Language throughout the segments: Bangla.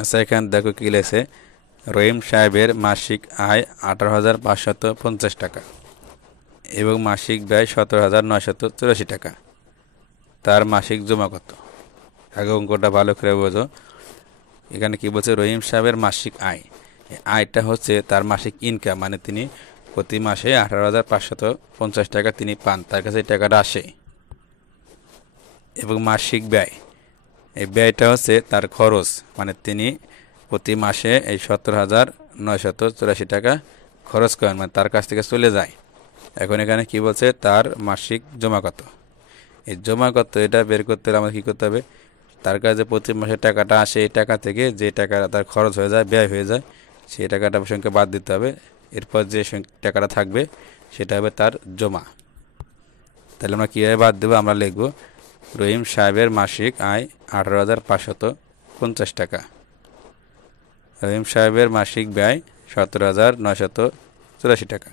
আচ্ছা, এখানে দেখো কি লেছে, রহিম সাহেবের মাসিক আয় 18,550 টাকা এবং মাসিক ব্যয় 17,984 টাকা। তার মাসিক জমা কত? আগে অঙ্কটা ভালো করে বোঝো। এখানে কি বলছে, রহিম সাহেবের মাসিক আয়, আয়টা হচ্ছে তার মাসিক ইনকাম, মানে তিনি প্রতি মাসে 18,550 টাকা তিনি পান, তার কাছে এই টাকাটা আসে। এবং মাসিক ব্যয়, এই ব্যয়টা হচ্ছে তার খরচ, মানে তিনি প্রতি মাসে এই 17,984 টাকা খরচ করেন, মানে তার কাছ থেকে চলে যায়। এখন এখানে কি বলছে, তার মাসিক জমা কত। এই জমা কত এটা বের করতে হলে আমাদের কী করতে হবে, তার কাছে প্রতি মাসে টাকাটা আসে, এই টাকা থেকে যে টাকা তার খরচ হয়ে যায়, ব্যয় হয়ে যায়, সেই টাকাটা সঙ্গে বাদ দিতে হবে। এরপর যে টাকাটা থাকবে সেটা হবে তার জমা। তাহলে আমরা কীভাবে বাদ দেবো, আমরা লিখব রহিম সাহেবের মাসিক আয় 18,550 টাকা, রহিম সাহেবের মাসিক ব্যয় 17,984 টাকা।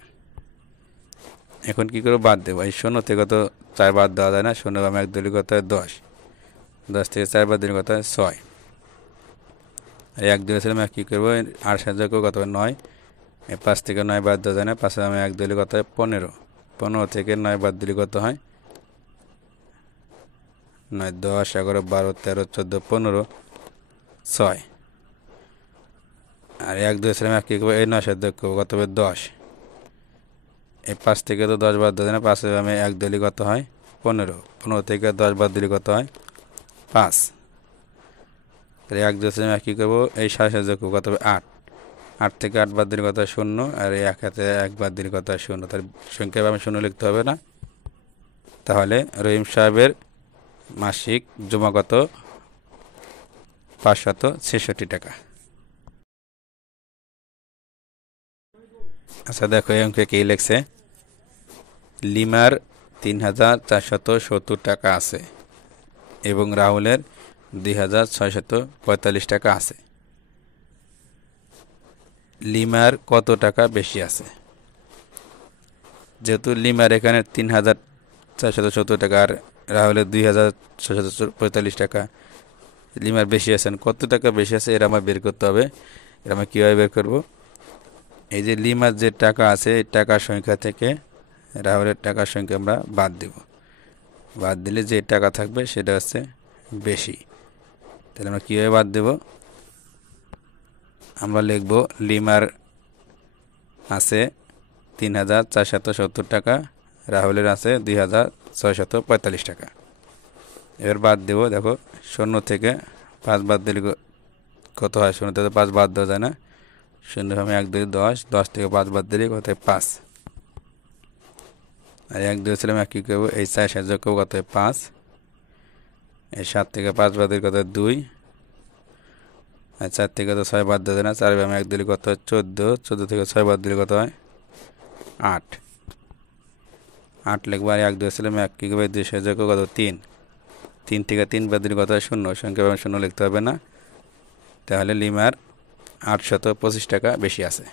এখন কী করে বাদ দেবো, এই 0 থেকে তো 4 বাদ দেওয়া যায় না, 0 আমি 1 দিলে কত হয় 10, 10 থেকে 4 বাদ দিলে কত হয় 6, আর 1 দিয়েছিলাম, কী করবো 8 সাহায্য কত হয় 9, এই 5 থেকে 9 বাদ দেওয়া যায় না, 5 আমি 1 দিলে কত হয় 15, 15 থেকে 9 বাদ দিলে কত হয় 9, 10, 11, 12, 13, 14, 15, 6, আর 1 দিয়েছিলাম কী করবো, এই 9 সাহায্য করবো কত হবে 10, এই 5 থেকে তো 10 বাদ দেওয়া যায় না, 5 আমি 1 দিলে কত হয় 15, 15 থেকে 10 বাদ দিলে কত হয় 5, তাহলে 1 দিয়েছিলাম কী করবো, এই 7 করবো কত হবে 8, 8 থেকে 8 বাদ দিলে কত হয় 0, আর এই 1 হাতে 1 বাদ দিলে কত হয় 0, তার সংখ্যায় আমি 0 লিখতে হবে না। তাহলে রহিম সাহেবের মাসিক জমা কত 566 টাকা। আচ্ছা দেখো এই অঙ্কে কী লিখছে, লিমার 3,470 টাকা আছে এবং রাহুলের 2,645 টাকা আছে। লিমার কত টাকা বেশি আছে? যেহেতু লিমার এখানে 3,470 টাকা আর রাহুলের 2,645 টাকা, লিমার বেশি আছেন, কত টাকা বেশি আছে এরা আমার বের করতে হবে। এরা আমরা কীভাবে বের করব, এই যে লিমার যে টাকা আছে এই টাকার সংখ্যা থেকে রাহুলের টাকার সংখ্যা আমরা বাদ দেব, বাদ দিলে যে টাকা থাকবে সেটা হচ্ছে বেশি। তাহলে আমরা কীভাবে বাদ দেব, আমরা লিখব লিমার আছে 3,470 টাকা, রাহুলের আছে 2,645 টাকা। এবার বাদ দেব, দেখো 0 থেকে 5 বাদ দিলে কত হয়, 0 থেকে 5 বাদ দেওয়া যায় না, 0 আমি 1 দিলে 10, 10 থেকে 5 বাদ দিলে কত হয় 5, আর 1 দিয়েছিলাম কী করবো, এই 4 সাহায্য করবো কত হয় 5, এই 7 থেকে 5 বাদ দিলে কত হয় 2, আর 4 থেকে তো 6 বাদ দেওয়া যায় না, 4 আমি 1 দিলে কত হয় 14, 14 থেকে 6 বাদ দিলে কত হয় 8, 8 লিখবো, আর 1 দিয়েছিলাম কী করবো 2 সাহায্য করবো কত 3, 3 থেকে 3 বাদ দিলে কত হয় 0, সংখ্যা 0 লিখতে হবে না। তাহলে লিমার 825 টাকা বেশি আছে।